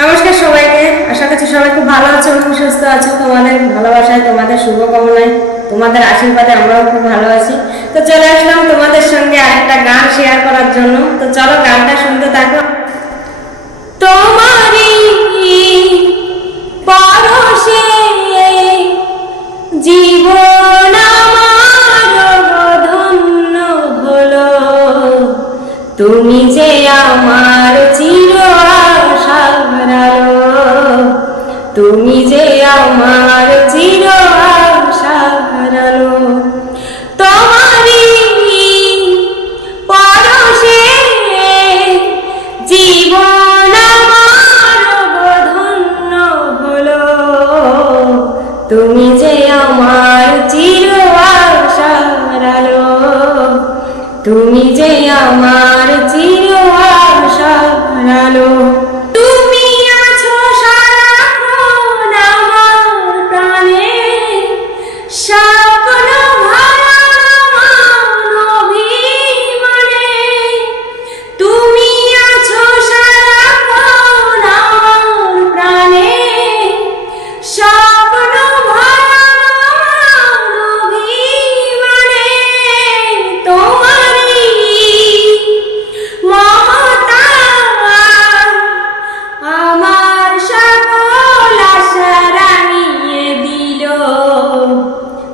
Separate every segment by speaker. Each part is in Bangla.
Speaker 1: নমস্কার সবাইকে। আশা করছি সবাই খুব ভালো আছো এবং সুস্থ আছো। তোমাদের ভালোবাসায়, তোমাদের শুভকামনায়, তোমাদের আশীর্বাদে আমরাও খুব ভালো আছি। তো চলে আসলাম তোমাদের সঙ্গে আরেকটা গান শেয়ার করার জন্য। তো চলো গানটা শুনতে থাকো। তোমারই পরশে জীবন ধন্য হলো। তুমি যে আমার চির তুমি যে আমার চির তোমারই জীবন তুমি যে আমার চির আলো, তুমি যে আমার চির আশার আলো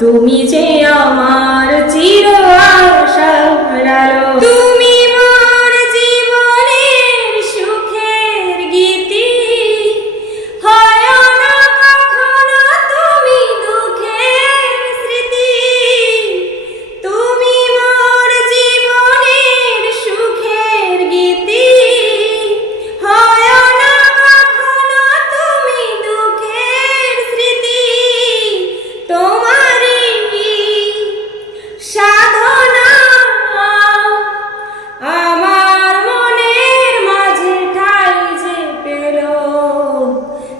Speaker 1: তুমি যে আমার চির আশার আলো